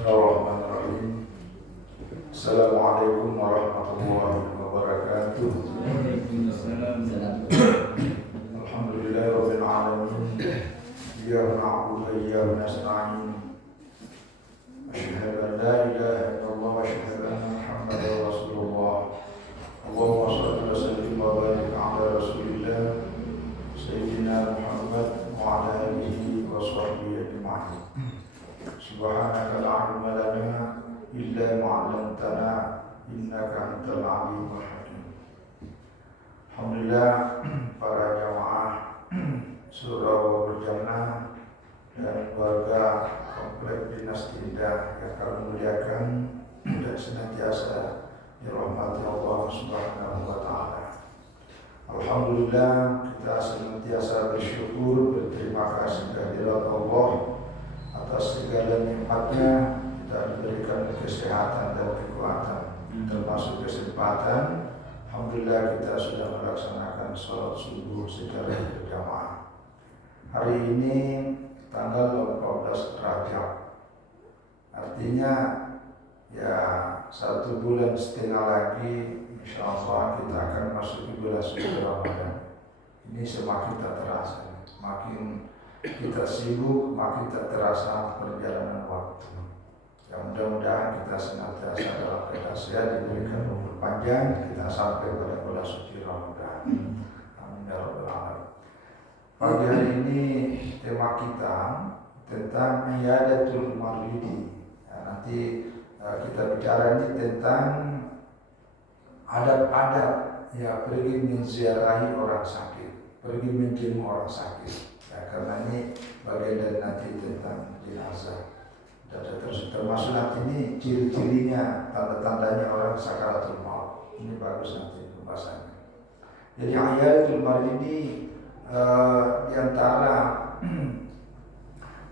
Bismillahirrahmanirrahim. Assalamualaikum warahmatullahi wabarakatuh. Alhamdulillahirabbil alamin. Iyyaka na'budu wa iyyaka nasta'in. Asyhadu an la ilaha illallah wa asyhadu anna Muhammadar Rasulullah. Allahumma shalli wa sallim wa barik ala Rasulillah Sayyidina Muhammad wa ala alihi wa sahbihi ajma'in. Subhanaka la ilma lana illa ma 'allamtana innaka antal alimul hakim. Alhamdulillah para jamaah Surau Berjannah dan warga komplek Dinas Indah yang kami muliakan dan senantiasa dirahmati Allah Subhanahu wa taala. Alhamdulillah kita senantiasa bersyukur, berterima kasih kehadirat Allah atas segala nikmatnya. Kita diberikan kesehatan dan kekuatan, termasuk kesempatan. Alhamdulillah kita sudah melaksanakan sholat subuh secara berjamaah. Hari ini tanggal 14 Rajab, artinya ya 1 bulan setengah lagi insya Allah kita akan masuk ke bulan suci Ramadan. Ini semakin tak terasa, makin kita sibuk, makin tak terasa perjalanan waktu. Ya mudah-mudahan kita senantiasa dalam keadaan sehat, diberikan umur panjang, kita sampai pada bulan suci Ramadan. Amin ya rabbal alamin. Pagi hari ini tema kita tentang iyadatul maridi. Ya, nanti kita bicara ini tentang adab-adab ya pergi menziarahi orang sakit, pergi menjenguk orang sakit. Ya, karena ini bagian dari nanti tentang jenazah. Dan termasuk nanti ini ciri-cirinya, tanda-tandanya orang sakaratul maut. Ini bagus nanti pembahasannya. Jadi iyadatul maridi diantara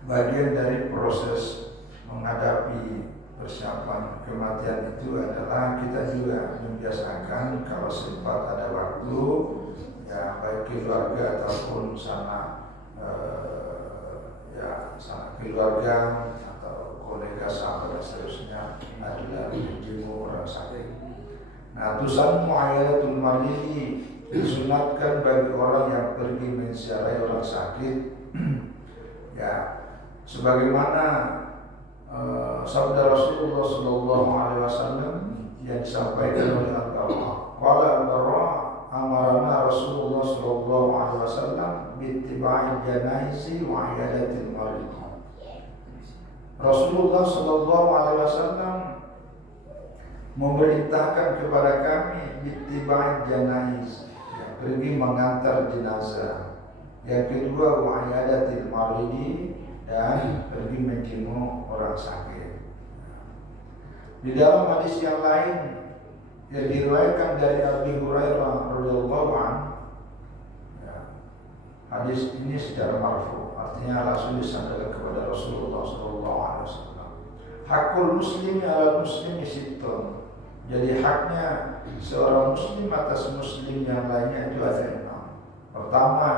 bagian dari proses menghadapi persiapan kematian itu adalah kita juga membiasakan kalau sempat ada waktu ya baik keluarga ataupun sama sama keluarga atau kolega sahabat dan seterusnya adalah menjenguk orang sakit. Nah, tusan iyadatul maridi disunatkan bagi orang yang pergi menziarahi orang sakit ya sebagaimana sabda Rasulullah sallallahu alaihi wasallam yang disampaikan oleh Al-Bara. Qala Al-Bara amarna Rasulullah sallallahu alaihi wasallam bittiba'il janaizi wa iyadatil marid. Rasulullah sallallahu alaihi wasallam memerintahkan kepada kami bittiba'il janaiz, pergi mengantar jenazah. Yang kedua wa iyadatil maridi, dan pergi menjenguk orang sakit. Di dalam hadis yang lain yang diriwayatkan dari Abi Hurairah radhiyallahu anhu, ya, hadis ini secara marfu, artinya langsung disampaikan kepada Rasulullah sallallahu alaihi wasallam. Hakul muslimi ala muslimi sittun. Jadi haknya seorang muslim atas muslim yang lainnya itu ada 6. Pertama,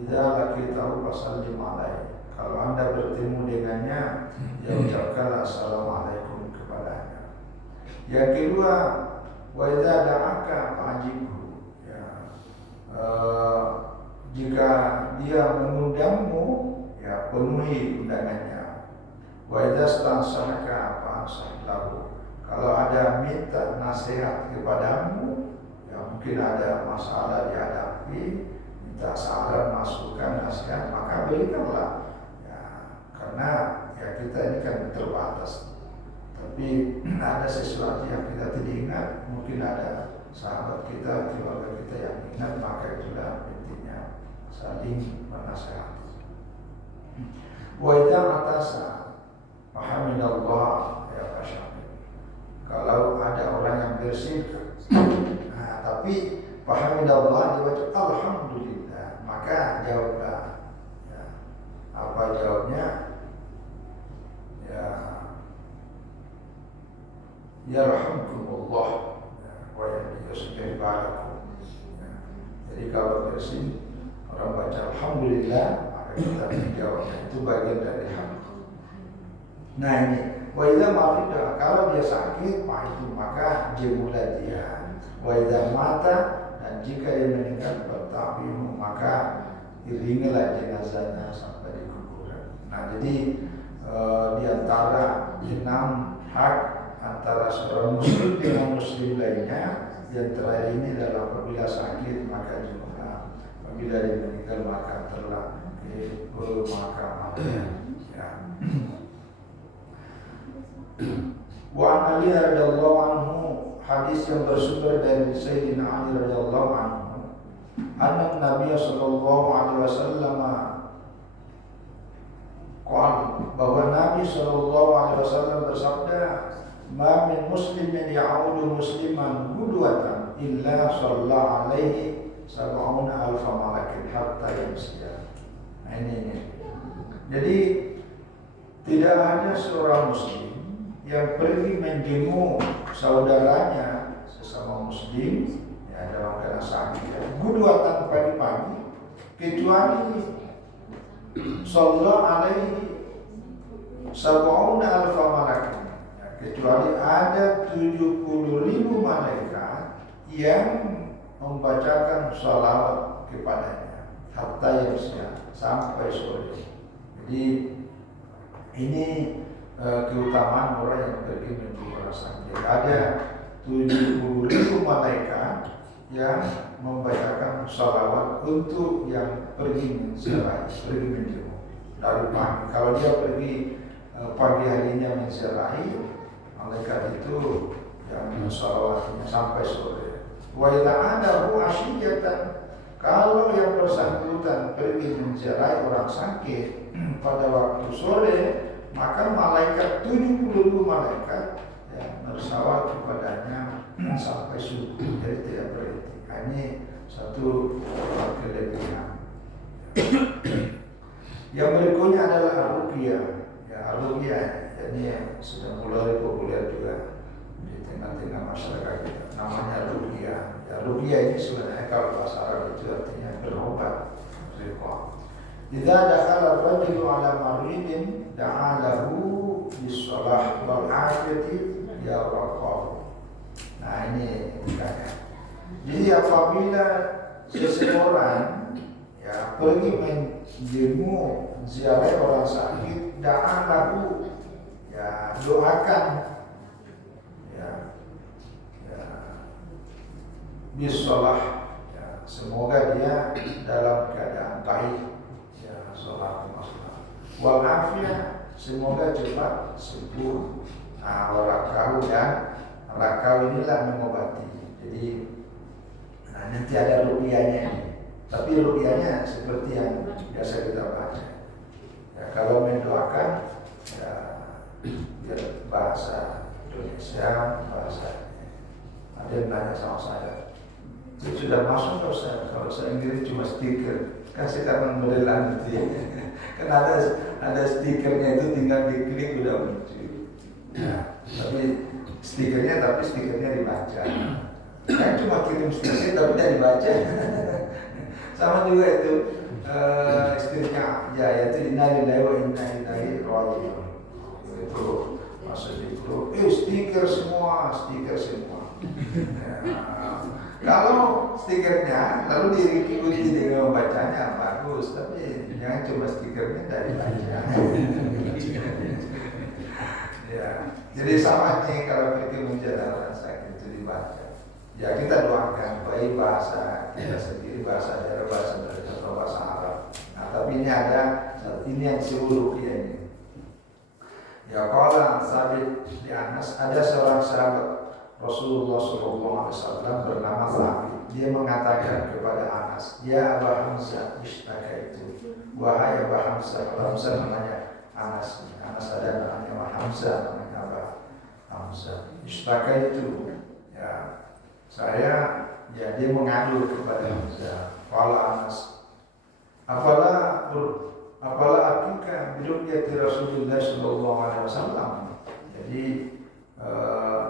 idza laqitahu fasallim alaihi. Kalau Anda bertemu dengannya, ya ucapkanlah assalamualaikum kepadanya. Yang kedua, wa idza da'aka fa'jibhu. Ya, jika dia mengundangmu, ya penuhi undangannya. Wa idza stansahaka fa'ansah lahu. Kalau ada minta nasihat kepadamu, ya mungkin ada masalah dihadapi, minta saran, masukan, nasihat, maka berikanlah. Karena ya kita ini kan terbatas, tapi ada sesuatu yang kita tidak ingat, mungkin ada sahabat kita, keluarga kita yang ingat, maka itulah intinya saling menasihati. Wa idza atasa fahamidallah ya fasyamil. Kalau ada orang yang bersikap, nah, tapi fahamidallah dia baca alhamdulillah, maka jawablah. Ya, apa jawabnya? Yarhamkumullah wa yuslih balakum. Jadi kalau bersin orang baca alhamdulillah, maka kita menjawabnya, itu bagian dari hamd. Nah ini, wa idza marida, kalau dia sakit, itu maka jemulah dia. Wa idza mata, dan jika dia meninggal bertabimu, maka iringilah jenazahnya sampai di kuburan. Nah jadi di antara 6 hak antara seorang muslim dengan muslim lainnya, yang terakhir ini adalah apabila sakit maka jemulah, apabila dia meninggal maka telah ke pemakaman. Ya. Wa Ali radhiyallahu anhu, hadis yang bersumber dari Sayyidina Ali radhiyallahu anhu, anna Nabi sallallahu alaihi wasallam bahwa Nabi sallallahu alaihi wasallam bersabda, "Ma min muslimin ya'udu musliman gudwatan illa shalla alaihi sab'una alfa malakin hatta yamsiya." Nah ini. Jadi tidak hanya seorang muslim yang pergi menjenguk saudaranya sesama muslim ya dalam keadaan sakit, gudwatan pagi-pagi, kecuali sallallahu alaihi sab'una alfa malakin, kecuali ada 70.000 malaikat yang membacakan salawat kepadanya hatta yamsiya, sampai sore. Jadi ini keutamaan orang yang pergi menuju orang sakit. Ada 70.000 malaikat yang membacakan salawat untuk yang pergi menziarahi, pergi menjenguk dari pagi. Kalau dia pergi pagi harinya menziarahi, malaikat itu yang salawatnya sampai sore. Wa idza adahu asyiyatan, kalau yang bersangkutan pergi menziarahi orang sakit pada waktu sore, maka malaikat 70 malaikat yang bersalawat kepadanya sampai subuh, jadi tidak berhenti. Ini satu kelebihan. Yang berikutnya adalah ruqyah. Ya, ruqyah ini sudah mulai populer juga di tengah-tengah masyarakat kita. Namanya ruqyah. Ya, ruqyah ini sebenarnya kalau bahasa Arab itu artinya berobat. Idza dakhala ar-rajulu 'ala maridin da'a lahu bis-shalah wal 'afiyati ya rabbah. Nah ini intinya. Jadi apabila seseorang ya pergi menjenguk ziarah orang sakit, da'a lahu, ya doakan ya bis-shalah, ya semoga dia dalam keadaan baik. Wal afiyah, semoga cepat sembuh. Nah, warakau, dan rakau inilah mengobati. Jadi nanti ada ruqyahnya. Tapi ruqyahnya seperti yang biasa kita baca. Ya, kalau mendoakan ya biar bahasa Indonesia, bahasa. Ada yang nanya sama saya, itu sudah masuk atau saya? Kalau saya Inggris cuma stiker. Kan sekarang modelan gitu ya. Kan ada stikernya itu tinggal diklik udah muncul. Nah, tapi stikernya dibaca. Kan cuma kirim stiker tapi tidak dibaca. Sama juga itu istrinya ya itu inna lillahi wa inna ilaihi raji'un. Itu maksud itu stiker semua. Kalau stikernya lalu diikuti dengan membacanya bagus, tapi jangan cuma stikernya dari baca. Ya, jadi sama nih kalau kita menjaga orang sakit itu dibaca. Ya kita doakan baik bahasa kita sendiri, bahasa daerah, bahasa mereka atau bahasa Arab. Nah tapi ini yang seluruh ini. Ya kalau sabit di Anas, ada seorang sahabat Rasulullah SAW bernama Thabit. Dia mengatakan kepada Anas, ya Abu Hamzah ishtaka itu, wahai Abu Hamzah. Abu Hamzah namanya Anas. Anas ada namanya Abu Hamzah, namanya Abu Hamzah. Ishtaka itu, ya saya, ya dia mengadu kepada Hamzah. Qala Anas, apalah akika biruqyati Rasulullah SAW. Jadi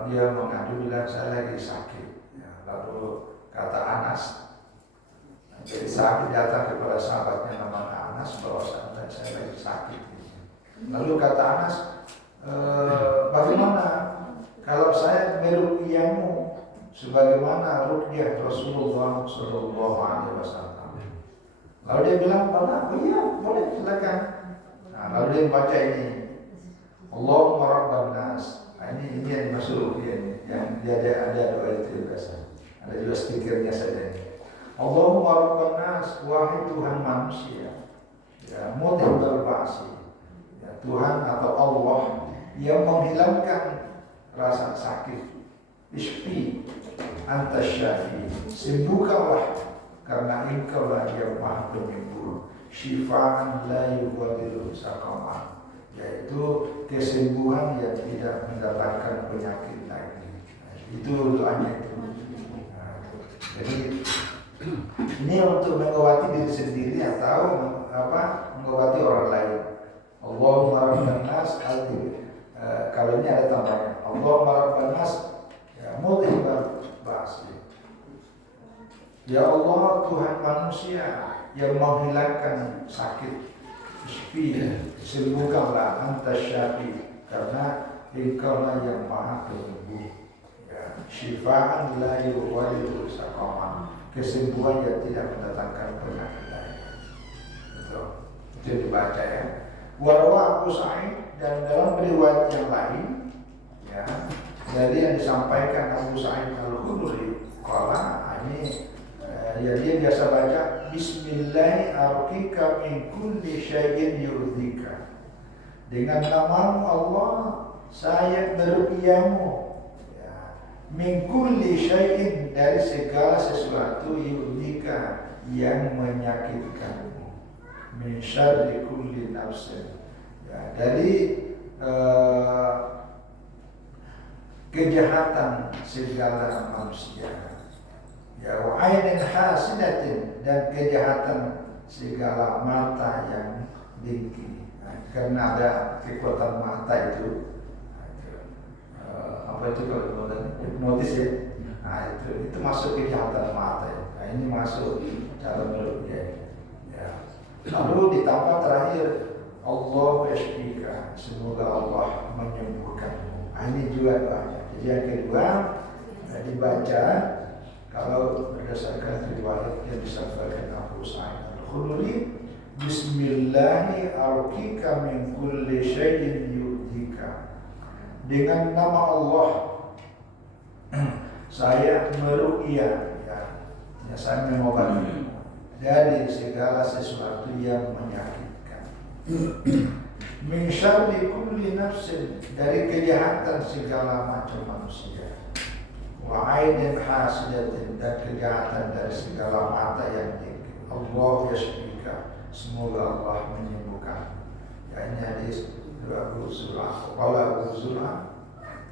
dia mengadu bilang saya lagi sakit. Ya, lalu kata Anas, jadi sakit datang kepada sahabatnya namanya Anas bahwa saya lagi sakit. Lalu kata Anas, bagaimana kalau saya meruqyahmu sebagaimana ruqyah Rasulullah Sallallahu Alaihi Wasallam? Lalu dia bilang, pada iya boleh silakan. Nah, lalu dia baca ini, Allahumma rabban nas. Nah, ini yang masuk ini, yang dia ada doa itu biasa. Ada juga stikernya saja ini. Allahumma rabban nas, wahai Tuhan manusia, ya mudhibbal ba'si, ya Tuhan atau Allah yang menghilangkan rasa sakit. Ishfi anta syafi, sembuhkanlah karena engkaulah yang maha penyembuh. Syifaan la yughadiru saqama, yaitu kesembuhan yang tidak mendatangkan penyakit lagi. Nah, itu doanya itu. Nah, jadi ini untuk mengobati diri sendiri atau mengobati orang lain. Allahumma rabban nas, kalau ini ada tambahnya. Allahumma rabban nas, ya mudhibbal ba'si. Ya Allah Tuhan manusia yang menghilangkan sakit. Isfi, sembuhkanlah anta syafi, karena engkaulah yang maha penyembuh. Ya, syifaan la yughadiru saqama, kesembuhan yang tidak mendatangkan penyakit lain. Itu dibaca ya. Warwa Abu Sa'id, dan dalam riwayat yang lain ya, dari yang disampaikan Abu Sa'id Al-Khudri, qala ini ya dia biasa baca Bismillahi arqika min kulli syai'in yurdika. Dengan namamu Allah saya meruqyahmu ya, min kulli syai'in, dari segala sesuatu yurdika yang menyakitkanmu, min syarri kulli nafsin, ya, dari kejahatan segala manusia. Ya, wa ainin hasidatin, dan kejahatan segala mata yang dengki. Nah, karena ada kekuatan mata itu, apa itu kalau hipnotis ya. Nah, itu masuk kejahatan mata ya. Nah, ini masuk cara meruqyah ya. Lalu ditambah terakhir Allah yashfika, semoga Allah menyembuhkanmu. Nah, ini juga doanya. Jadi yang kedua dibaca kalau berdasarkan riwayat yang disampaikan Abu Sa'id Al-Khudri, Bismillahi arqika min kulli syai'in yudhika. Dengan nama Allah saya meruqyah ya, saya mengobati dari segala sesuatu yang menyakitkan. Min syarri kulli nafsin, dari kejahatan segala macam manusia. Wa ainin hasidatin, dan kejahatan dari segala mata yang tinggi. Allah yashfika, semoga Allah menyembuhkan. Ya, ini hadis Abu Zur'ah. Qala Abu Zur'ah,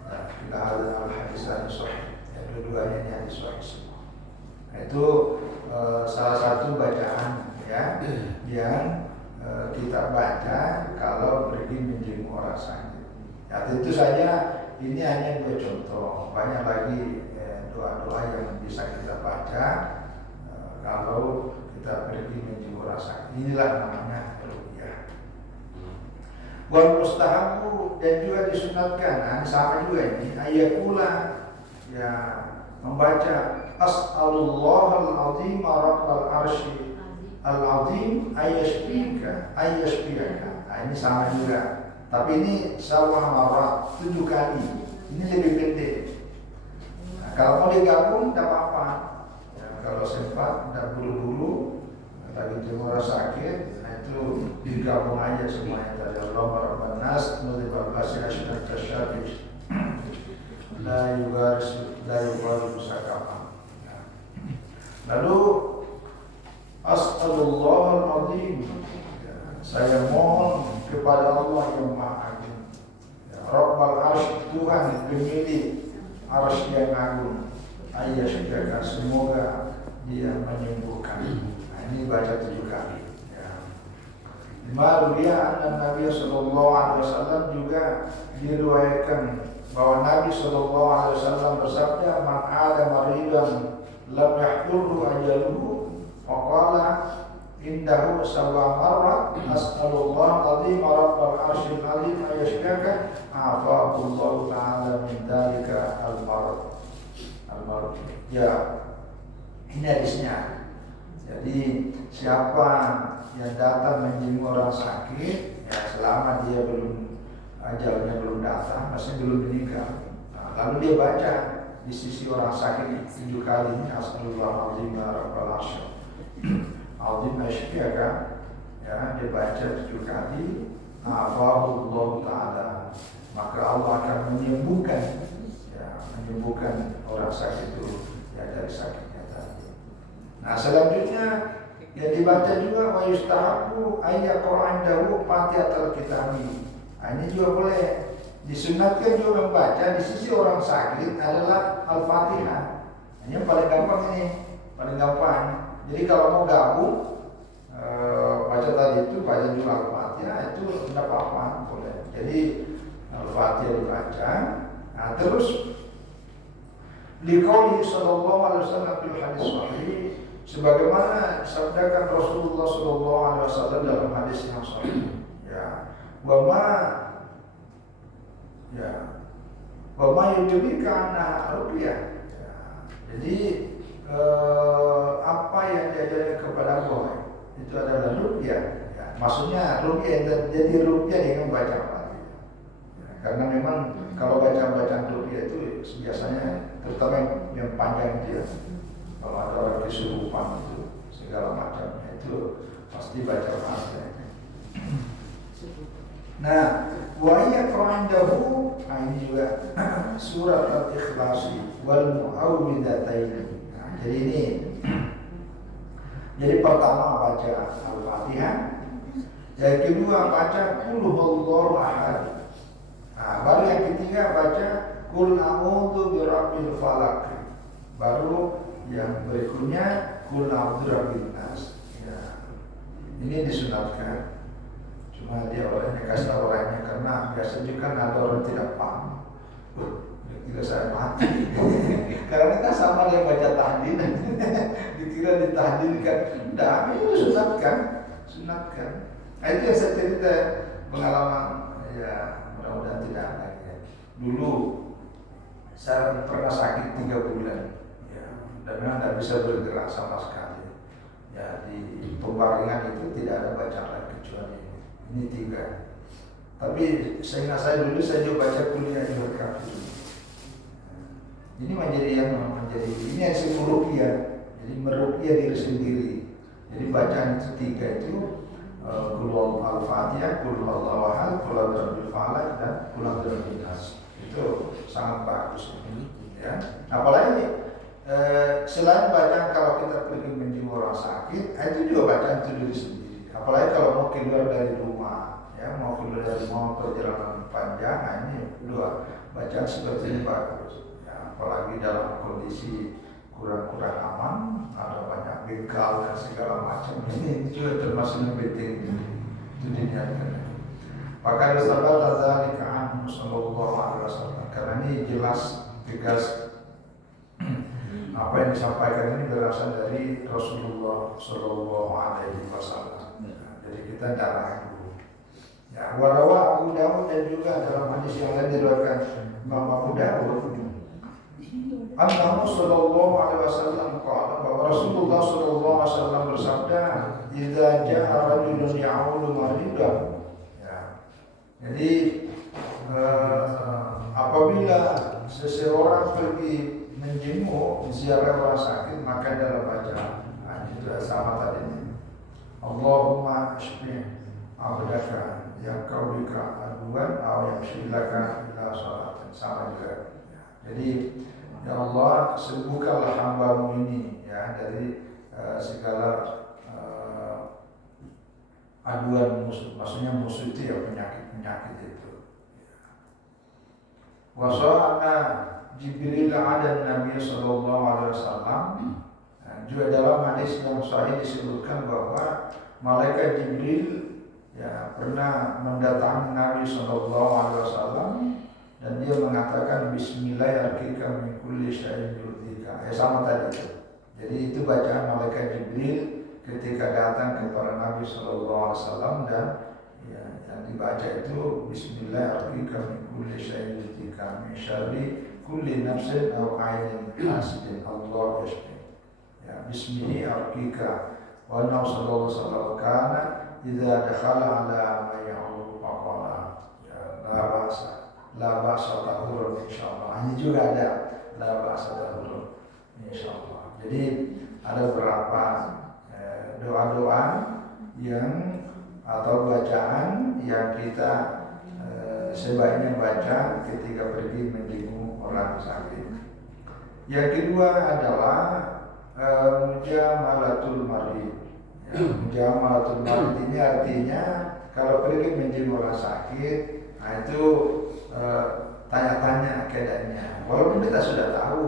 nah, kita ada al-hadisan sahih. Ya, dua-duanya ini hadis sahih semua. Itu salah satu bacaan ya yang kita baca kalau pergi menjenguk orang sakit. Ya, tentu saja ini hanya dua contoh. Banyak lagi doa-doa yang bisa kita baca kalau kita pergi menjenguk orang sakit. Inilah namanya ruqyah. Wal mustahabu, dan juga disunatkan, nah, sama juga ini ayakula ya, membaca as'alullahal azim rabbal arsy al-azim ayashfika. Nah, ini sama juga. Tapi ini sawah marat 7 kali. Ini lebih pendek. Nah, kalau mau digabung tidak apa-apa. Ya, kalau sempat tidak buru-buru, lagi orang sakit, nah itu digabung aja semuanya tadi. Allahumma rabban nas, mudhibbal ba'si asyhadu tasyafi, la yughadiru saqama. Lalu as'alullahal azim, saya mohon kepada Allah yang Maha Agung, ya, Rabbal Arsy, Tuhan pemilik arsy yang agung, ayyashfika, semoga Dia menyembuhkan. Nah, ini baca 7 kali. Ya. Maruya anna Nabi sallallahu alaihi wasallam, juga diriwayatkan bahwa Nabi sallallahu alaihi wasallam bersabda, man ada maridan lam yahdurhu ajaluhu faqala indahu sab'a marrat as'alullah azim rabbal arsyil azim ayashfiyaka afaqullahu ta'ala min dzalika al-marad. Ya, ini hadisnya. Jadi siapa yang datang menjenguk orang sakit, ya selama dia ajalnya belum datang, maksudnya belum meninggal, nah, lalu dia baca di sisi orang sakit 7 kali ini Astagfirullahaladzim Rabbal Arsyil Azim Asyfiaka, ya dia baca 7 kali, afahullah ta'ala, maka Allah akan menyembuhkan, ya, menyembuhkan orang sakit itu, ya, dari sakitnya tadi. Nah selanjutnya yang dibaca juga wa yustahabu ayyaqra indahu Fatihatul Kitabi. Nah, ini juga boleh disunatkan juga membaca di sisi orang sakit adalah Al-Fatihah. Ini yang paling gampang ini, paling gampang. Jadi kalau mau gabung baca tadi itu baca juga Al-Fatihah itu tidak apa-apa, boleh. Jadi Al-Fatihah dibaca. Nah, terus liqauli sallallahu alaihi wasallam fil hadis sahih, sebagaimana sabdakan Rasulullah sallallahu alaihi wasallam dalam hadis yang sahih, ya, wa ma yudrika anna ruqyah. Ya, jadi apa yang diajarkan kepada Allah itu adalah ruqyah. Ya, maksudnya ruqyah jadi ruqyah dengan baca Fatihah. Ya, karena memang kalau bacaan ruqyah itu biasanya terutama yang panjang itu ya. Kalau ada orang kesurupan itu segala macamnya itu pasti baca Fatihah. Nah, wa yaqra'indahu, ini juga surat Al-Ikhlas wal Mu'awwidzatain. Nah, jadi ini jadi pertama baca Al-Fatihah, yang kedua baca Qul huwallahu ahad. Nah, baru yang ketiga baca Qul a'udzu birabbil falaq. Baru yang berikutnya Qul a'udzu birabbin nas. Ya. Ini disunatkan. Cuma dia orangnya kasih tahu orangnya, karena biasa juga kan ada orang tidak paham. Dikira saya mati. Karena kan sama dia baca tahlil. Dikira ditahlilkan. Enggak, itu sunatkan. Nah, itu yang saya cerita pengalaman, ya mudah-mudahan tidak ada ya. Dulu saya pernah sakit 3 bulan, ya, dan memang tidak bisa bergerak sama sekali. Ya, di pembaringan itu tidak ada bacaan kecuali ini 3. Tapi seingat saya dulu saya juga baca kuliah di kafir. Ini menjadi ini yang disebut ruqyah. Jadi meruqyah diri sendiri. Jadi bacaan itu 3 itu Qul Al-Fatihah, Qul Huwallahu ahad, Qul a'udzu birabbil falaq, dan Qul a'udzu birabbin nas. Itu sangat bagus ini, ya. Apalagi selain bacaan kalau kita pergi menjenguk orang sakit, itu juga bacaan itu diri sendiri. Apalagi kalau mau keluar dari rumah, ya, mau keluar dari rumah perjalanan panjang, nah ini dua bacaan seperti ini bagus. Ya, apalagi dalam kondisi kurang aman, ada banyak begal dan segala macam, ini juga termasuk yang penting itu diniatkan. Maka Rasulullah tadzalika anhu sallallahu alaihi wasallam, karena ini jelas tegas apa yang disampaikan ini berasal dari Rasulullah sallallahu alaihi wasallam. Jadi kita tidak ragu. Ya, warawa Abu Dawud, dan juga dalam hadis yang lain diriwayatkan Imam Abu Dawud, Annahu sallallahu alaihi wasallam qala, bahwa Rasulullah sallallahu alaihi wasallam bersabda, "Idza ja'a rajulun ya'ulu maridan." Ya. Jadi apabila seseorang pergi menjenguk ziarah orang sakit, maka dalam bacaan, nah, itu sama tadi. Allahumma ashfi abdaka yang kau bika aduan atau yang syilaka ila sholatin, sama juga. Jadi ya Allah, sembuhkanlah hambamu ini, ya, dari segala aduan musuh. Maksudnya musuh itu ya penyakit itu. Wa sa'ana Jibril ada Nabi sallallahu alaihi wasallam. Juga dalam hadis yang sahih disebutkan bahwa malaikat Jibril, ya, pernah mendatangi Nabi sallallahu alaihi wasallam, dan dia mengatakan Bismillahirrahmanirrahim min kulli syai'in yurdika. Sama tadi itu. Jadi itu bacaan malaikat Jibril ketika datang kepada Nabi SAW dan ya, yang dibaca itu Bismillahirrahmanirrahim min kulli syai'in dzikra min syarri kulli nafsin aw 'ainin hasidin Allah yashfi. Ya Bismillahirrahmanirrahim. Wa Nabi sallallahu alaihi wasallam kana idza dakhala ala ma ya'ulu faqala ya la ba'sa tahurun insyaallah. Ini juga ada la ba'sa tahurun insyaallah. Jadi ada beberapa doa-doa yang atau bacaan yang kita sebaiknya baca ketika pergi menjenguk orang sakit. Yang kedua adalah mujamalatul marid. Ya, mujamalatul marid ini artinya kalau pergi menjenguk orang sakit, nah itu tanya-tanya keadaannya. Walaupun kita sudah tahu,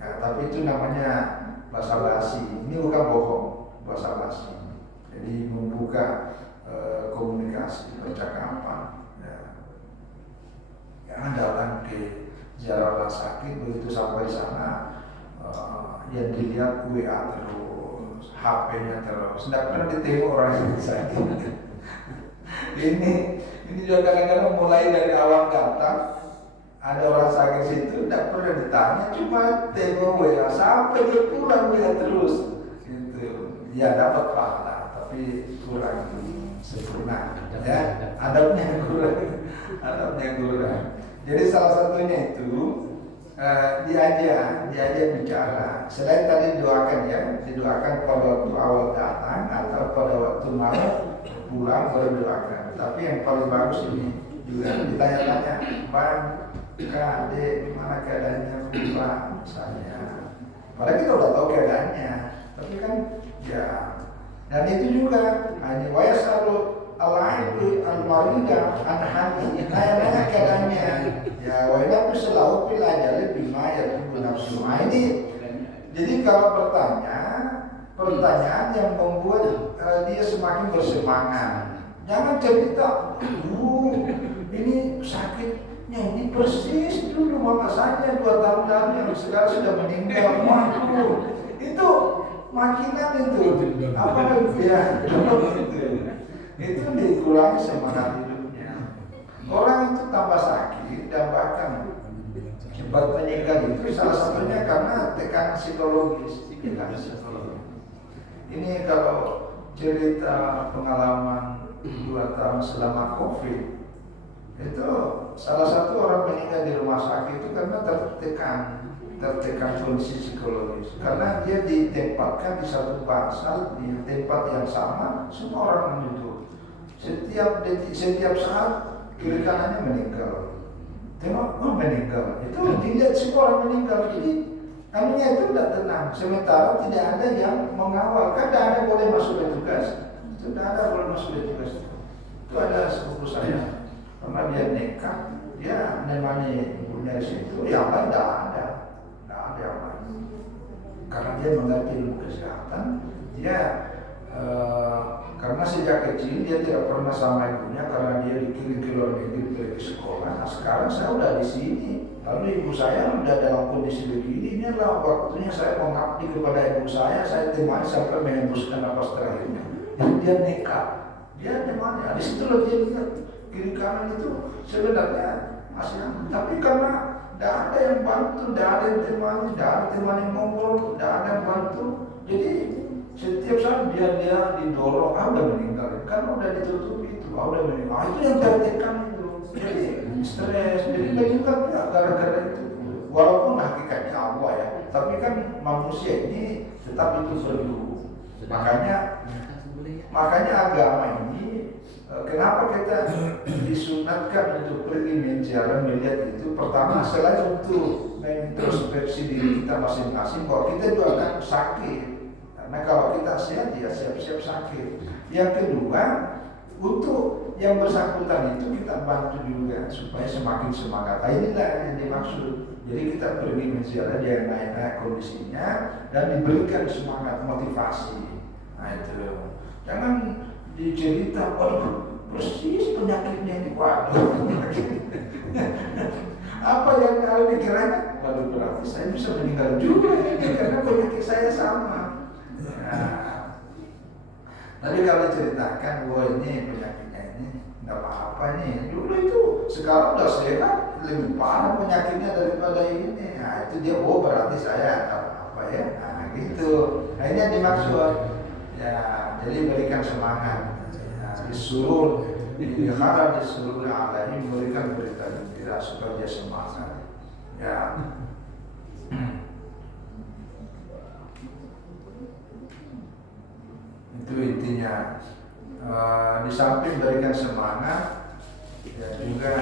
ya, tapi itu namanya basa-basi. Ini bukan bohong, basa-basi. Jadi membuka komunikasi, percakapan. Ya. Jangan datang ke ziarah orang sakit begitu sampai sana yang dilihat WA terus, HP-nya terus. Tidak pernah ditengok orang yang sakit. Ini juga kadang-kadang mulai dari awal datang ada orang sakit situ, tidak pernah ditanya, cuma tengok WA sampai dia pulang WA terus. Gitu. Ya dapat pahala, tapi kurang sempurna. Ya, adabnya kurang. Jadi salah satunya itu diajak bicara. Selain tadi didoakan pada waktu awal datang atau pada waktu mau pulang baru doakan. Tapi yang paling bagus ini juga ditanya-tanya, Bang, Kak, Dek, gimana keadaannya Pak? Misalnya. Padahal kita udah tahu keadaannya, tapi kan ya. Dan itu juga hanya wayasalu al-aini al-marida an-hani, nanya keadaannya. Ya, wajib selalu pilih aja lebih maya nafsu. Ini jadi kalau pertanyaan yang membuat dia semakin bersemangat. Jangan cerita, ini sakitnya ini persis dulu mama saya 2 tahun lalu yang sekarang sudah meninggal. Waduh, itu makinan itu apa ya? Itu dikurangi semangat hidupnya. Orang itu tambah sakit dan bahkan cepat meninggal itu salah satunya karena tekanan psikologis. Ini kalau cerita pengalaman 2 tahun selama COVID itu salah satu orang meninggal di rumah sakit itu karena tertekan kondisi psikologis karena dia ditempatkan di satu pasal di tempat yang sama, semua orang menuduh setiap saat kiri kanannya meninggal, tengok meninggal, itu dilihat semua orang meninggal. Jadi namanya itu tidak tenang, sementara tidak ada yang mengawal. Kan tidak ada boleh masuk petugas, itu tidak ada boleh masuk petugas. Itu ada sepupu saya, karena dia nekat, dia menemani ibunya di situ, yang lain tidak ada yang lain. Karena dia mengerti ilmu kesehatan, dia karena sejak kecil dia tidak pernah sama ibunya karena dia dikirim ke luar negeri pergi sekolah. Nah sekarang saya udah di sini, lalu ibu saya udah dalam kondisi begini, ini adalah waktunya saya mengabdi kepada ibu saya temani sampai menembuskan napas terakhirnya. Jadi dia nekat, dia temani. Di situ loh dia lihat kiri kanan itu sebenarnya masih aman, tapi karena tidak ada yang bantu, tidak ada yang temani, tidak ada teman yang ngobrol, tidak ada yang bantu. Jadi setiap saat dia didorong, udah meninggal, kan udah ditutupi itu, udah meninggal. Itu yang tertekan itu, jadi stres, jadi meninggal ya gara-gara itu. Walaupun hakikatnya Allah ya, tapi kan manusia ini tetap itu perlu. Makanya agama ini, kenapa kita disunatkan untuk pergi menziarah melihat itu? Pertama, selain untuk mengintrospeksi diri kita masing-masing, bahwa kita juga akan sakit. Karena kalau kita sehat, ya siap-siap sakit. Yang kedua, untuk yang bersangkutan itu kita bantu juga supaya semakin semangat. Nah, inilah yang dimaksud. Jadi kita pergi menziarah dia naik-naik kondisinya dan diberikan semangat, motivasi. Nah itu, jangan dicerita, persis penyakitnya ini, waduh. Apa yang harus dikiranya? Waduh, berarti saya bisa meninggal juga karena penyakit saya sama. Nah, Tapi kalau ceritakan, wah ini penyakitnya ini nggak apa-apa nih. Dulu itu, sekarang udah sehat, lebih parah penyakitnya daripada ini. Nah itu dia, oh berarti saya nggak apa-apa ya. Nah gitu. Nah ini yang dimaksud. Ya, jadi berikan semangat. Ya, disuruh, dikharap disuruh alaihi, memberikan berita gembira supaya dia semangat. Ya. Itu intinya. Di samping berikan semangat, ya juga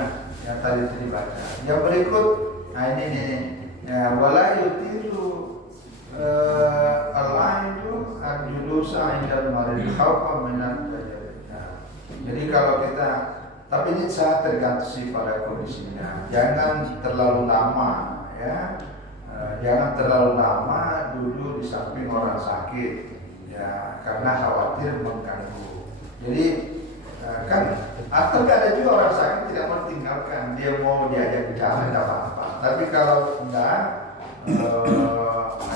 yang tadi dibaca. Yang berikut, nah ini nih, ya wala yutiru al-ainu al-julusa indal marid khawfa minan dajjal. Jadi kalau kita, tapi ini sangat tergantung sih pada kondisinya. Jangan terlalu lama, ya. Jangan terlalu lama duduk di samping orang sakit. Ya, karena khawatir mengganggu. Jadi kan, atau ada juga orang sakit tidak mau tinggalkan, dia mau diajak jalan tidak apa-apa. Tapi kalau enggak,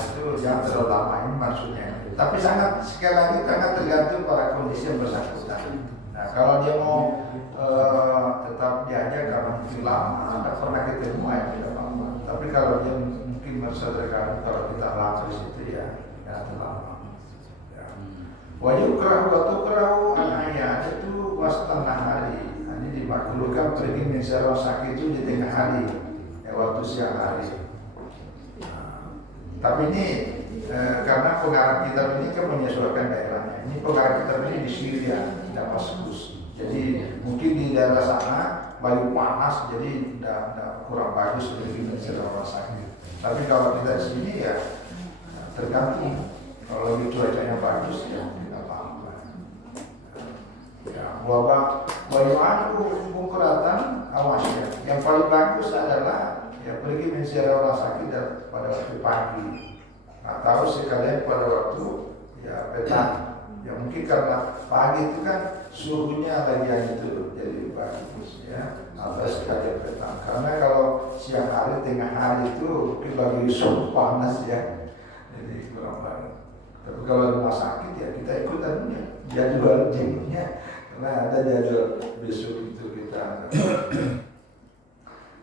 itu jangan terlalu lama, ini maksudnya. Tapi sekali lagi sangat tergantung pada kondisi yang bersangkutan. Nah, kalau dia mau tetap diajak karena mungkin lama, tidak pernah ketemu, ya tidak apa-apa. Tapi kalau dia mungkin merasa terganggu kalau kita lama di situ, ya terlama. Wa yukrahu wa tukrahu al-ayat itu wasatana hari. Ini dimakruhkan pergi menziarah sakit itu di tengah hari, ya, waktu siang hari. Tapi ini karena pengarang kitab ini kan menyesuaikan daerahnya. Ini pengarang kitab ini di Syria, Damaskus. Jadi mungkin di daerah sana paling panas, jadi tidak kurang bagus pergi menziarah sakit. Tapi kalau kita di sini ya tergantung. Kalau cuacanya bagus ya tidak apa-apa. Ya, wayu'anu bukratan awasya. Yang paling bagus adalah ya pergi menziarah orang sakit pada waktu pagi. Atau sekalian pada waktu ya petang. Ya mungkin karena pagi itu kan suhunya lagi yang itu jadi bagus ya. Atau sekalian petang. Karena kalau siang hari, tengah hari itu mungkin bagi suhu panas ya. Jadi kurang bagus. Tapi kalau rumah sakit ya kita ikutan jadwal jengnya, karena ada jadwal besok itu kita.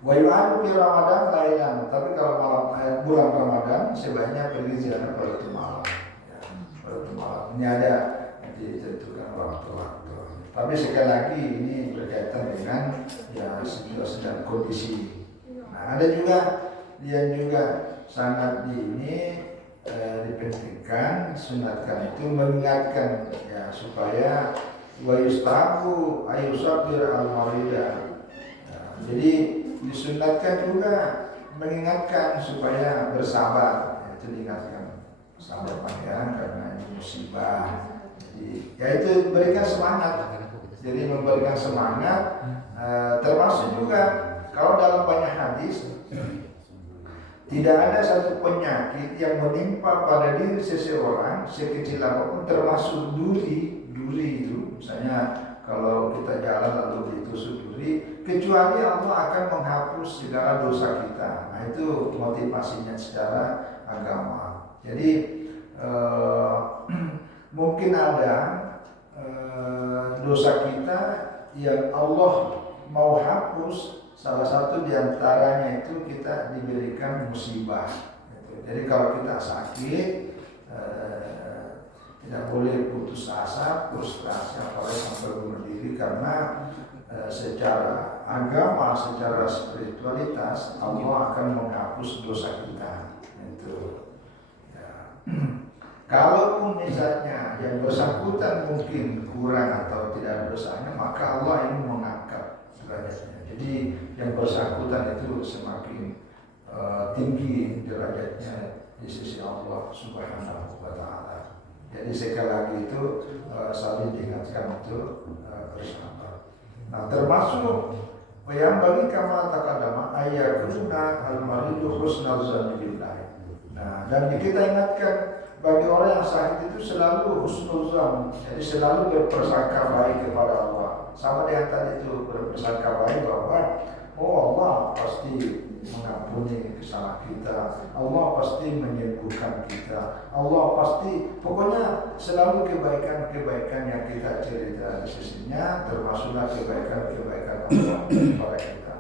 Wayu'anu fi Ramadan lailan, tapi kalau bulan Ramadan sebaiknya pergi ziarah pada waktu malam. Ya, pada waktu malam. Ini ada ditentukan waktu-waktu. Tapi sekali lagi ini berkaitan dengan ya situasi dan kondisi. Nah, ada juga yang juga sangat dipentingkan, sunatkan itu mengingatkan ya supaya wa yustahabu ayusabir al-marida. Jadi disunatkan juga mengingatkan supaya bersabar. Itu diingatkan sabar ya karena ini musibah. Jadi ya itu berikan semangat. Jadi memberikan semangat termasuk juga kalau dalam banyak hadis tidak ada satu penyakit yang menimpa pada diri seseorang sekecil apapun, termasuk duri itu. Misalnya kalau kita jalan lalu ditusuk duri, kecuali Allah akan menghapus segala dosa kita. Nah itu motivasinya secara agama. Jadi mungkin ada dosa kita yang Allah mau hapus. Salah satu diantaranya itu kita diberikan musibah. Jadi kalau kita sakit, tidak boleh putus asa, frustrasi, apalagi sampai bunuh diri karena secara agama, secara spiritualitas Allah akan menghapus dosa kita. Itu. Ya. Kalaupun misalnya yang bersangkutan mungkin kurang atau tidak ada dosanya, maka Allah ini mengangkat derajatnya. Jadi yang bersangkutan itu semakin tinggi derajatnya di sisi Allah Subhanahu wa Ta'ala. Jadi sekali lagi itu saling diingatkan untuk bersabar. Nah termasuk yang bagi kama takadama ayakuna al-maridu husnal zanni billah. Nah dan kita ingatkan bagi orang yang sakit itu selalu husnul zan, jadi selalu berprasangka baik kepada Allah. Sama dengan tadi itu berprasangka baik bahwa oh Allah pasti mengampuni kesalahan kita, Allah pasti menyembuhkan kita, Allah pasti, pokoknya selalu kebaikan-kebaikan yang kita cerita di sisinya, termasuklah kebaikan-kebaikan Allah kepada kita.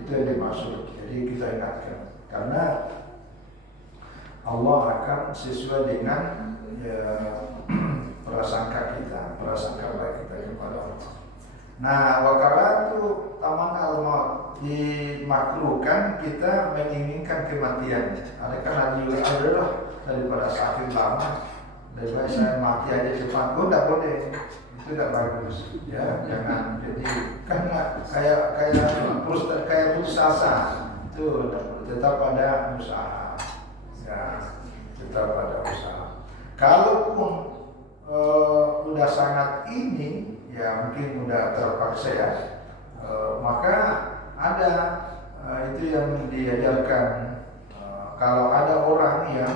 Itu yang dimaksud. Jadi kita ingatkan, karena Allah akan sesuai dengan prasangka kita, prasangka baik kita kepada Allah. Nah, wakaratu taman al-maut, dimakruhkan kita menginginkan kematian. Ada kan adalah daripada sakit lama, daripada saya mati aja cepat, tidak boleh, itu tidak bagus. Ya, jangan jadi karena kayak putus asa, itu tetap ada usaha. Ya, tetap ada usaha. Kalaupun udah sangat ini, ya mungkin udah terpaksa ya, maka ada itu yang diajarkan. Kalau ada orang yang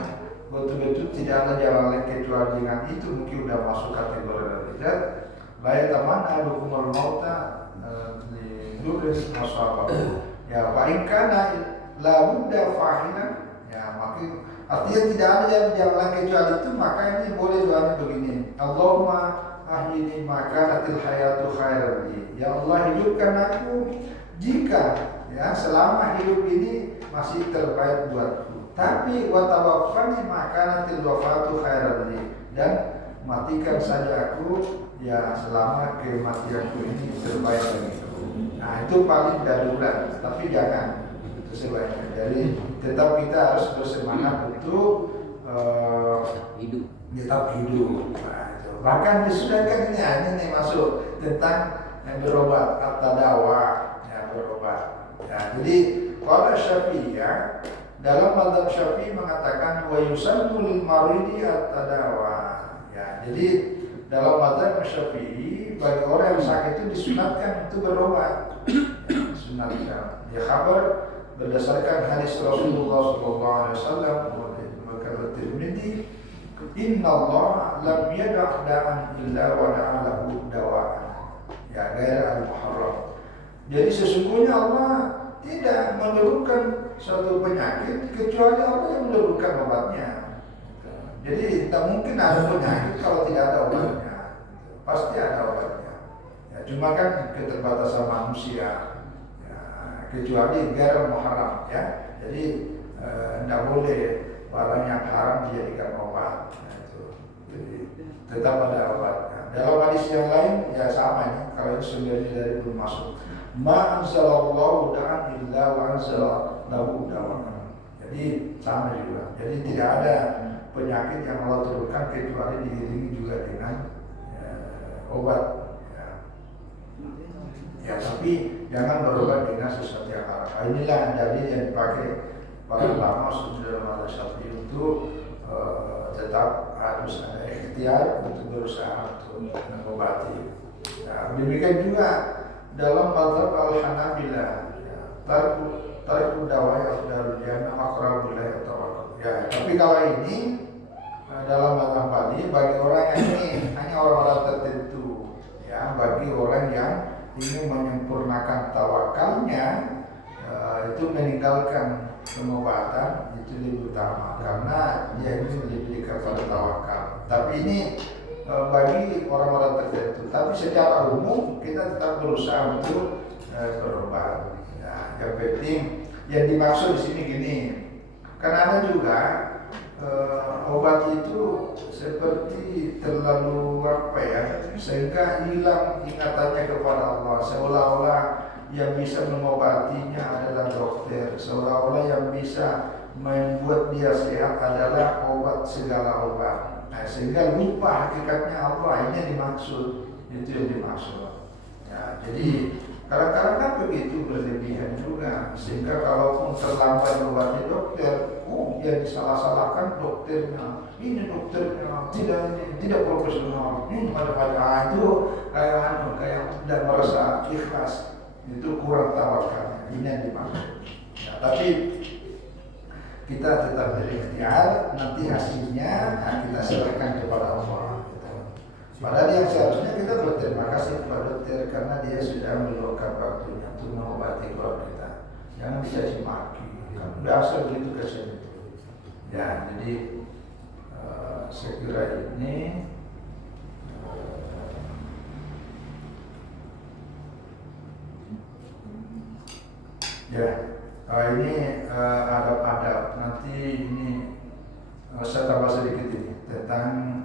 betul-betul tidak ada jalan lain kecuali dengan itu, mungkin udah masuk kategori darurat. Baik teman ada hukumul mauta di dubres masalah. Ya paling karena la budda fahilan, ya makin artinya tidak ada yang jalan lain kecuali itu, maka ini boleh doanya begini. Allahumma ahyini maka natil hayatu khairan li. Ya Allah, hidupkan aku jika ya selama hidup ini masih terbaik buatku. Tapi wa tawaffani maka natil wafatu khairan li, dan matikan saja aku ya selama kematianku ini terbaik bagiku. Nah, itu paling darurat, tapi jangan itu sebaiknya. Jadi tetap kita harus bersemangat untuk hidup. Tetap hidup. Nah, bahkan disudahkan ini nih masuk tentang yang berobat atau dawa, ya berobat. Ya, jadi kalau Syafi'i ya, dalam mazhab Syafi'i mengatakan wa yusannu lil maridi at-tadawa. Ya, jadi dalam mazhab Syafi'i bagi orang yang sakit itu disunatkan untuk berobat. Ya, disunatkan. Ya kabar berdasarkan hadis Rasulullah SAW berkata Tirmidzi, Inna Allah lam yada' da'an illa wa da'alahu dawa'an. Ya, gairah al-muharram. Jadi sesungguhnya Allah tidak menurunkan suatu penyakit kecuali Allah yang menurunkan obatnya. Jadi tak mungkin ada penyakit kalau tidak ada obatnya. Pasti ada obatnya. Ya, cuma kan keterbatasan manusia. Ya, kecuali gairah muharram ya. Jadi tidak boleh barang yang haram dijadikan obat. Nah, itu. Jadi tetap ada obatnya. Dalam hadis yang lain ya sama ini. Kalau itu sebenarnya dari belum masuk. Ma anzalallahu da'an illa wa anzalallahu dawa'an. Jadi sama juga. Jadi tidak ada penyakit yang Allah turunkan kecuali diiringi juga dengan obat. Ya, tapi jangan berobat dengan sesuatu yang haram. Inilah dalil yang dipakai para ulama dalam mazhab Syafi'i untuk tetap harus ada ikhtiar untuk berusaha untuk mengobati. Ya, demikian juga dalam mazhab Al-Hanabilah, ya, tarku dawai afdalul jannah aqrabul ilaihi tawakkul. Ya, tapi kalau ini dalam mazhab Bali bagi orang yang ini hanya orang-orang tertentu, ya, bagi orang yang ingin menyempurnakan tawakalnya, itu meninggalkan pengobatan itu lebih utama karena dia ini lebih dekat pada tawakal. Tapi ini bagi orang-orang tertentu. Tapi secara umum kita tetap berusaha untuk berobat. Ya, yang penting yang dimaksud di sini gini, karena ada juga obat itu seperti terlalu apa ya, sehingga hilang ingatannya kepada Allah, seolah-olah yang bisa mengobatinya adalah dokter, seolah-olah yang bisa membuat dia sehat adalah obat segala obat. Nah, sehingga lupa hakikatnya Allah, ini yang dimaksud, itu yang dimaksud. Ya, jadi kadang-kadang kan begitu berlebihan juga, sehingga kalaupun terlambat mengobati dokter, dia disalah-salahkan dokternya, ini dokternya tidak profesional, ini pada itu kayak tidak merasa ikhlas, itu kurang tawakalnya, ini yang dimaksud. Ya, tapi kita tetap berikhtiar, nanti hasilnya kita serahkan kepada Allah. Padahal yang seharusnya kita berterima kasih kepada dokter karena dia sudah meluangkan waktunya untuk mengobati keluarga kita. Jangan dicaci maki. Biasa begitu kasihan itu. Ya, jadi saya kira ini ya, ini adab-adab. Nanti ini saya tambah sedikit ini tentang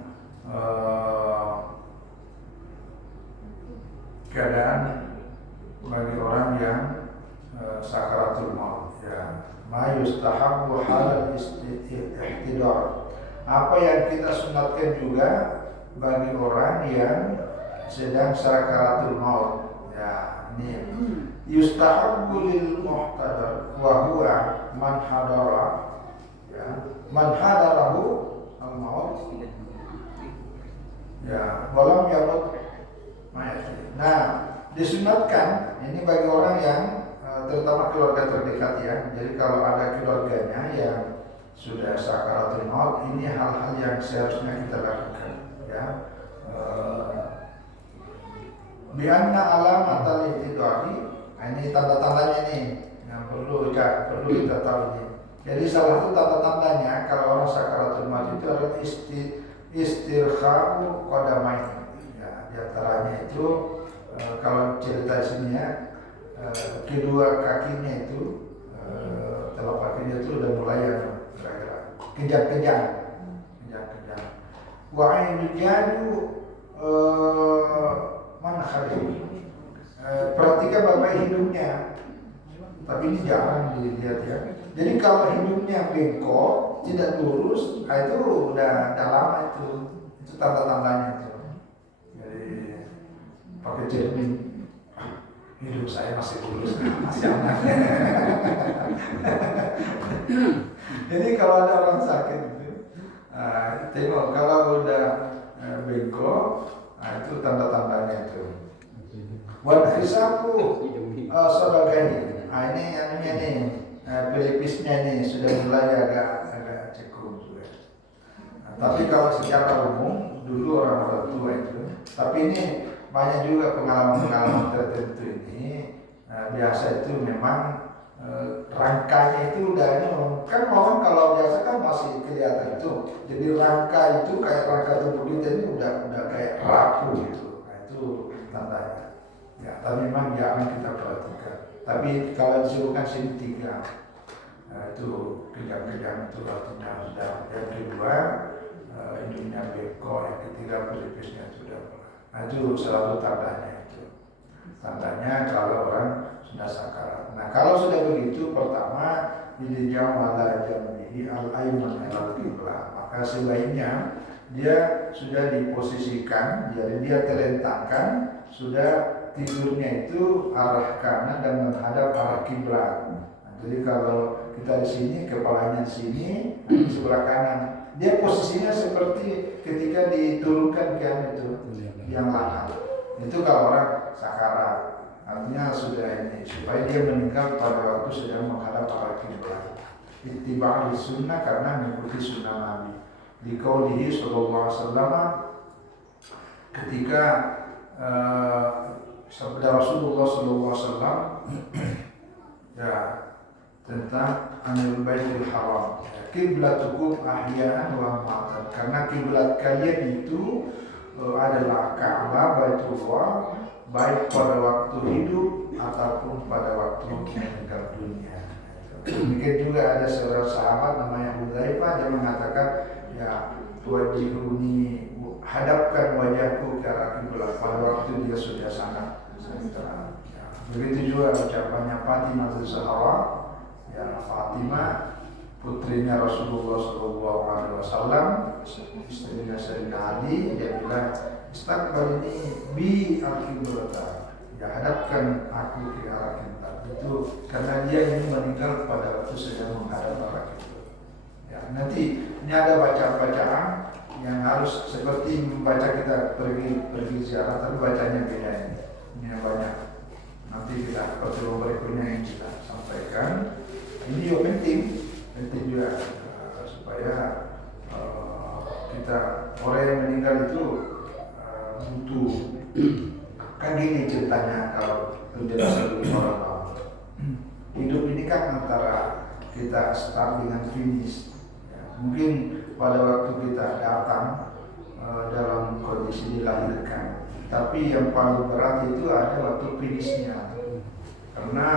keadaan bagi orang yang sakaratul maut. Ya, ma yustahabbu halal ihtidar. Apa yang kita sunatkan juga bagi orang yang sedang sakaratul maut. Ya, ini yustahabbu lil muhtadar wa huwa man hadara, ya, man hadarahu al maut, ya, walam yamut mayat. Nah, disunatkan ini bagi orang yang terutama keluarga terdekat ya. Jadi kalau ada keluarganya yang sudah sakaratul maut, ini hal-hal yang seharusnya kita lakukan, ya. Bi anna alamat al-ihtidari, ini tanda-tandanya nih yang perlu kita tahu ini. Jadi salah satu tanda-tandanya kalau orang sakaratul maut itu adalah istirkha'u qadamain. Ya, di antaranya itu kalau cerita di sini ya, kedua kakinya itu telapak kakinya itu udah mulai kejang-kejang. Wa ainu jadu mana kali? Perhatikan bapak hidungnya, tapi ini jarang dilihat ya. Jadi kalau hidungnya bengkok, tidak lurus, itu udah lama itu tanda-tandanya itu. Jadi pakai cermin, hidup saya masih lurus, masih aman. Jadi kalau ada orang sakit itu, tengok kalau udah bengkok, itu tanda-tandanya itu. Buat hisabu sebagai ini anunya nih, pelipisnya nih sudah mulai agak cekung juga. Tapi kalau secara umum dulu orang-orang tua itu, tapi ini banyak juga pengalaman-pengalaman tertentu ini. Biasa itu memang rangkanya itu udah kan orang kalau biasa kan masih kelihatan itu. Jadi rangka itu kayak rangka tubuh kita ini udah kayak rapuh gitu. Nah, itu tandanya. Ya, tapi memang jarang kita perhatikan. Tapi kalau disebutkan sini 3, itu kejang-kejang itu artinya sudah. Yang kedua hidungnya bengkok, yang ketiga pelipisnya sudah mulai. Nah itu selalu tandanya itu. Tandanya kalau orang sudah sakarat. Nah kalau sudah begitu, pertama dijam wala jambihi al-ayman al-qiblah. Maka sebaiknya dia sudah diposisikan, jadi dia terlentangkan, sudah tidurnya itu arah kanan dan menghadap arah kiblat. Nah, jadi kalau kita di sini, kepalanya di sini, di sebelah kanan. Dia posisinya seperti ketika diturunkan ke itu yang lahap. Itu kalau orang sakarat, artinya sudah ini supaya dia meninggal pada waktu sedang menghadap arah kiblat. Ittiba' sunnah karena mengikuti sunnah Nabi. Di qaulihi sallallahu alaihi wasallam ketika sabda Rasulullah sallallahu alaihi wasallam ya tentang anil baitul haram, kiblatukum ahya'an wa matan, karena kiblat kalian itu adalah Ka'bah, Baitullah, baik pada waktu hidup ataupun pada waktu meninggal dunia. Mungkin juga ada seorang sahabat namanya Hudzaifah, dia mengatakan ya wajihuni, hadapkan wajahku ke arah kiblat pada waktu dia sudah sangat. Ya, begitu juga ucapannya Fatimah Zahra, ya Fatimah putrinya Rasulullah SAW, istrinya Sayyidina Ali, dia bilang istaqbal ini bi al-qiblata, ya hadapkan aku ke arah kiblat. Itu karena dia ini meninggal pada waktu sedang menghadap arah kiblat. Ya, nanti ini ada bacaan-bacaan yang harus seperti membaca kita pergi ziarah, tapi bacanya beda ini. Ini banyak. Nanti kita pertemuan berikutnya yang kita sampaikan. Ini juga penting juga supaya kita orang yang meninggal itu butuh. Kan gini ceritanya kalau penjelasan dulu orang hidup ini kan antara kita start dengan finish. Ya, mungkin pada waktu kita datang dalam kondisi dilahirkan, tapi yang paling berat itu ada waktu finishnya, karena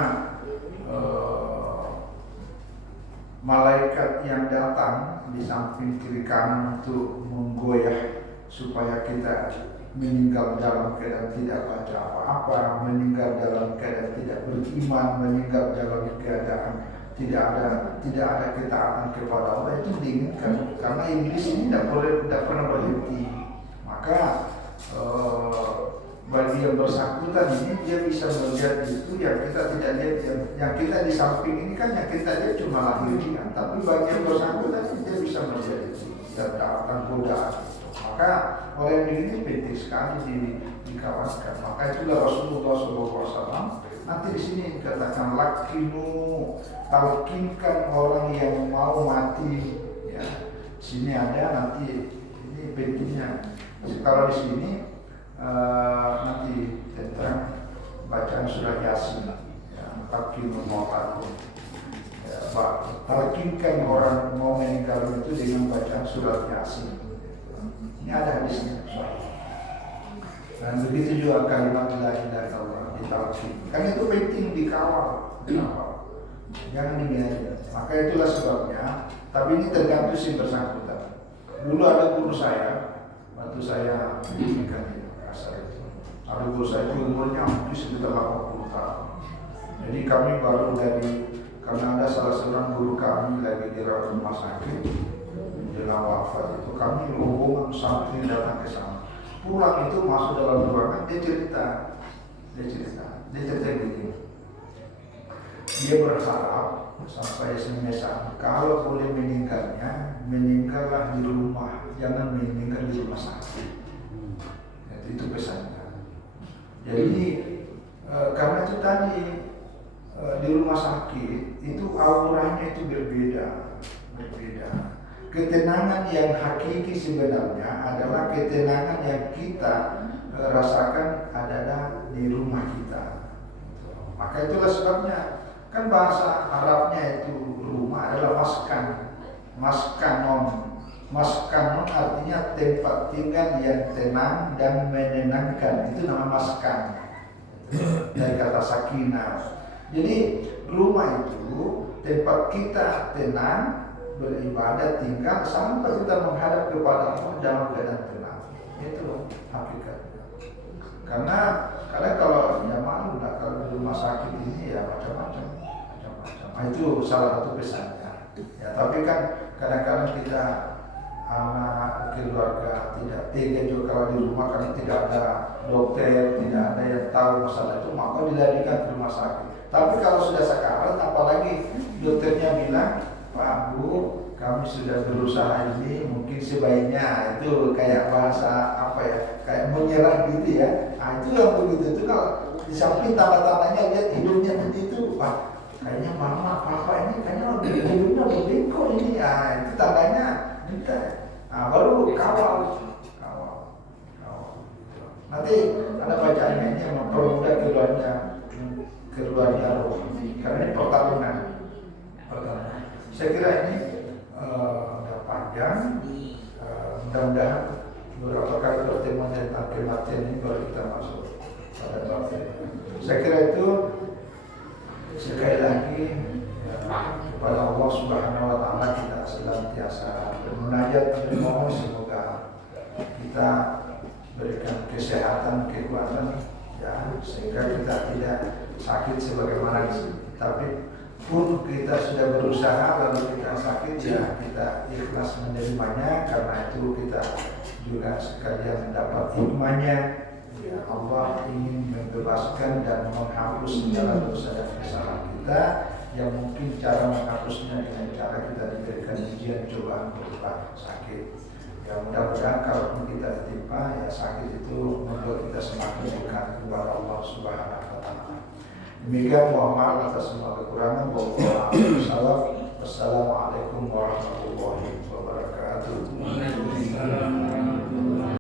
malaikat yang datang di samping kiri kanan untuk menggoyah supaya kita meninggal dalam keadaan tidak baca apa-apa, meninggal dalam keadaan tidak beriman, meninggal dalam keadaan tidak ada ketaatan kepada Allah, itu diinginkan, karena iblis ini tidak pernah berhenti. Maka bagi yang bersangkutan ini dia bisa melihat itu yang kita tidak lihat, yang kita di samping ini kan yang kita lihat cuma lahiriah, tapi bagi yang bersangkutan ini dia bisa melihat itu dan akan godaan. Maka oleh ini penting sekali dikawankan. Maka itulah Rasulullah SAW nanti di sini dikatakan lakinu, talkinkan orang yang mau mati. Ya, sini ada nanti ini pentingnya. Kalau di sini nanti tentang bacaan surah Yasin, ya, talkinu mautakum. Ya, talkinkan orang mau meninggal itu dengan bacaan surat Yasin. Ini ada hadisnya. Dan begitu juga kalimat la ilaha illallah ditalkin. Kan itu penting dikawal. Kenapa? Jangan dibiarkan. Maka itulah sebabnya. Tapi ini tergantung si bersangkutan. Dulu ada guru saya, waktu saya pendidikan di Makassar itu. Ada guru saya itu umurnya mungkin sekitar 80 tahun. Jadi kami baru karena ada salah seorang guru kami lagi di rumah sakit. Jelang wafat itu kami rombongan santri datang ke sana. Pulang itu masuk dalam ruangan, dia cerita begini. Dia berharap sampai semisal kalau boleh meninggalnya, meninggallah di rumah, jangan meninggal di rumah sakit. Itu pesannya. Jadi karena itu tadi di rumah sakit itu auranya itu berbeda. Ketenangan yang hakiki sebenarnya adalah ketenangan yang kita rasakan adalah di rumah kita. Maka itulah sebabnya kan bahasa Arabnya itu rumah adalah maskanon. Maskanon artinya tempat tinggal yang tenang dan menenangkan. Itu nama maskan. Dari kata sakinah. Jadi rumah itu tempat kita tenang, beribadah, tinggal sampai kita menghadap kepada Allah dalam keadaan tenang. Itu hakikatnya. Karena kalau ya malu lah kalau di rumah sakit ini ya macam-macam. Nah, itu salah satu pesannya. Ya, tapi kan kadang-kadang kita anak keluarga tidak tega juga kalau di rumah karena tidak ada dokter, tidak ada yang tahu masalah itu, maka dilarikan ke rumah sakit. Tapi kalau sudah sekarat, apalagi dokternya bilang, Pak Bu, kami sudah berusaha ini, mungkin sebaiknya itu kayak bahasa apa ya, kayak menyerah gitu ya. Nah itu yang begitu itu kalau di samping tanda-tandanya lihat hidupnya begitu, wah kayaknya mama, papa ini kayaknya hidupnya berbengkok ini, itu tandanya minta. Nah baru kawal. Nanti ada bacaannya ini yang mempermudah keluarnya roh, karena ini pertarungan. Saya kira ini udah panjang. Mudah-mudahan beberapa kali pertemuan tentang kematian ini baru kita masuk pada bab ini. Saya kira itu sekali lagi kepada Allah Subhanahu Wa Taala kita senantiasa bermunajat memohon semoga kita berikan kesehatan, kekuatan, ya sehingga kita tidak sakit sebagaimana di sini. Tapi pun kita sudah berusaha lalu kita sakit, ya kita ikhlas menerimanya, karena itu kita juga sekalian mendapat hikmahnya. Ya Allah ingin membebaskan dan menghapus segala dosa dan kesalahan kita, yang mungkin cara menghapusnya dengan cara kita diberikan ujian cobaan berupa sakit. Ya mudah-mudahan kalau kita ditimpa ya sakit itu membuat kita semakin dekat kepada Allah Subhanahu Wa Taala. Demikian, mohon maaf atas semua kekurangan. Wassalamualaikum warahmatullahi wabarakatuh.